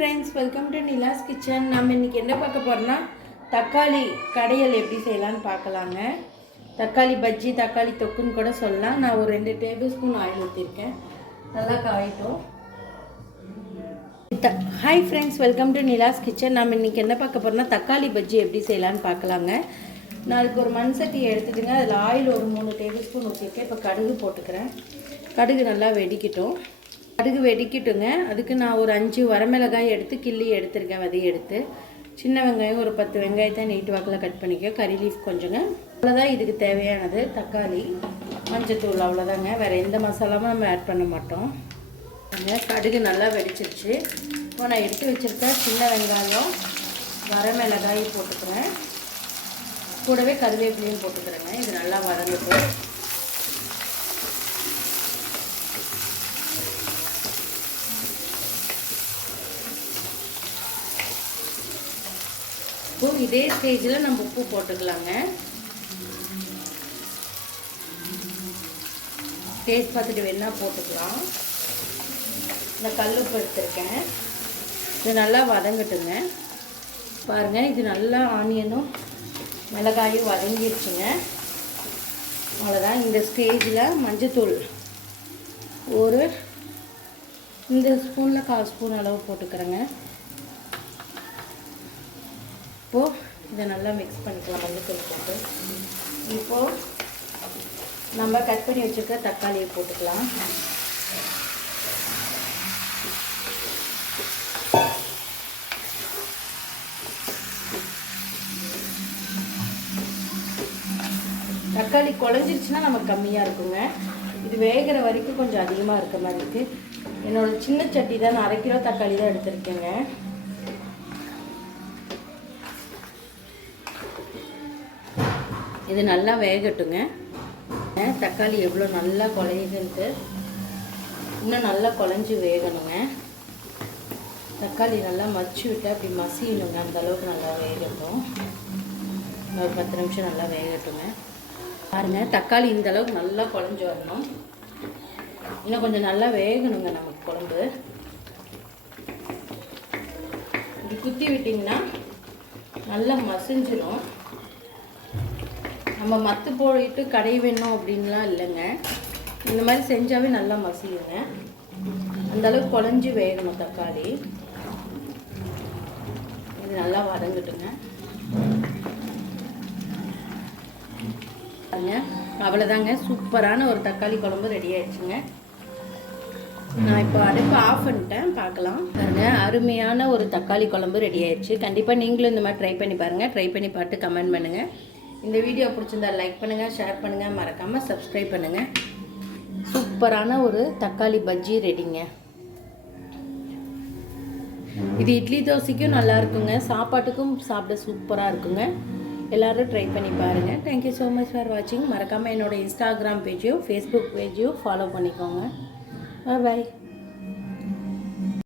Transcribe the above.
Friends, welcome to Nila's kitchen. நம்ம இன்றைக்கி என்ன பார்க்க போகிறோம்னா தக்காளி கடையல் எப்படி செய்யலான்னு பார்க்கலாங்க. தக்காளி பஜ்ஜி, தக்காளி தொக்குன்னு கூட சொல்லலாம். நான் ஒரு 2 டேபிள் ஸ்பூன் ஆயில் ஊற்றிருக்கேன். நல்லா காயிட்டோம். Hi friends, welcome to Nila's kitchen. நம்ம இன்றைக்கி என்ன பார்க்க போகிறோம்னா தக்காளி பஜ்ஜி எப்படி செய்யலான்னு பார்க்கலாங்க. நான் அதுக்கு ஒரு மண் சட்டியை எடுத்துட்டுங்க. அதில் ஆயில் ஒரு 3 டேபிள் ஸ்பூன் ஊற்றிருக்கேன். இப்போ கடுகு போட்டுக்கிறேன். கடுகு நல்லா வெடிக்கட்டும். கடுகு வெடிக்கட்டுங்க. அதுக்கு நான் ஒரு 5 வரமிளகாய் எடுத்து கிள்ளி எடுத்துருக்கேன். வதையை எடுத்து சின்ன வெங்காயம் ஒரு 10 வெங்காயத்தை நீட்டு வாக்கில் கட் பண்ணிக்க. கறி லீஃப் கொஞ்சங்க. அவ்வளோதான் இதுக்கு தேவையானது. தக்காளி, மஞ்சத்தூள், அவ்வளோதாங்க. வேறு எந்த மசாலாவும் நம்ம ஆட் பண்ண மாட்டோம். கடுகு நல்லா வெடிச்சிருச்சு. இப்போ நான் எடுத்து வச்சுருக்க சின்ன வெங்காயம், வரமிளகாய் போட்டுக்கிறேன். கூடவே கருவேப்பிலையும் போட்டுக்கிறேங்க. இது நல்லா வதங்கட்டும். இப்போ இதே ஸ்டேஜில் நம்ம உப்பு போட்டுக்கலாங்க. டேஸ்ட் பார்த்துட்டு வேணால் போட்டுக்கலாம். இந்த கல்லுப்பு எடுத்துருக்கேன். இது நல்லா வதங்கட்டுங்க. பாருங்கள், இது நல்லா ஆனியனும் மிளகாயும் வதங்கிடுச்சுங்க. அவ்வளோதான். இந்த ஸ்டேஜில் மஞ்சத்தூள் ஒரு இந்த ஸ்பூனில் 1/4 ஸ்பூன் அளவு போட்டுக்கிறேங்க. இப்போது இதை நல்லா மிக்ஸ் பண்ணிக்கலாம். மஞ்சத்தூள் போட்டு இப்போது நம்ம கட் பண்ணி வச்சுருக்க தக்காளியை போட்டுக்கலாம். தக்காளி குழஞ்சிருச்சுன்னா நமக்கு கம்மியாக இருக்குங்க. இது வேகிற வரைக்கும் கொஞ்சம் அதிகமாக இருக்க மாதிரி இருக்குது. என்னோடய சின்ன சட்டி தான். நான் 1/2 கிலோ தக்காளி தான் எடுத்துருக்கேங்க. இது நல்லா வேகட்டுங்க. தக்காளி எவ்வளோ நல்லா குழையுதுன்ட்டு இன்னும் நல்லா குழஞ்சி வேகணுங்க. தக்காளி நல்லா மச்சு விட்டு அப்படி மசியணுங்க. அந்தளவுக்கு நல்லா வேகட்டும். ஒரு 10 நிமிஷம் நல்லா வேகட்டுங்க. பாருங்கள், தக்காளி இந்தளவுக்கு நல்லா குழஞ்சி வரணும். இன்னும் கொஞ்சம் நல்லா வேகணுங்க நமக்கு குழம்பு. இப்படி குத்தி விட்டிங்கன்னா நல்லா மசிஞ்சிடும். நம்ம மத்து போயிட்டு கடை வேணும் அப்படின்லாம் இல்லைங்க. இந்த மாதிரி செஞ்சாவே நல்லா மசியுங்க. அந்தளவுக்கு குழஞ்சி வேகணும் தக்காளி. இது நல்லா வதங்கட்டுங்க. அவ்வளோதாங்க, சூப்பரான ஒரு தக்காளி குழம்பு ரெடி ஆயிடுச்சுங்க. நான் இப்போ அடுப்பு ஆஃப் பண்ணிட்டேன். பார்க்கலாம். அருமையான ஒரு தக்காளி குழம்பு ரெடி ஆயிடுச்சு. கண்டிப்பாக நீங்களும் இந்த மாதிரி ட்ரை பண்ணி பாருங்கள். ட்ரை பண்ணி பார்த்து கமெண்ட் பண்ணுங்கள். இந்த வீடியோ பிடிச்சிருந்தா லைக் பண்ணுங்கள், ஷேர் பண்ணுங்கள், மறக்காமல் சப்ஸ்கிரைப் பண்ணுங்கள். சூப்பரான ஒரு தக்காளி பஜ்ஜி ரெடிங்க. இது இட்லி தோசைக்கும் நல்லா இருக்குங்க. சாப்பாட்டுக்கும் சாப்பிட சூப்பராக இருக்குங்க. எல்லோரும் ட்ரை பண்ணி பாருங்கள். தேங்க்யூ ஸோ மச் ஃபார் வாட்சிங். மறக்காமல் என்னோடய இன்ஸ்டாகிராம் பேஜையும் ஃபேஸ்புக் பேஜையும் ஃபாலோ பண்ணிக்கோங்க. பாய்.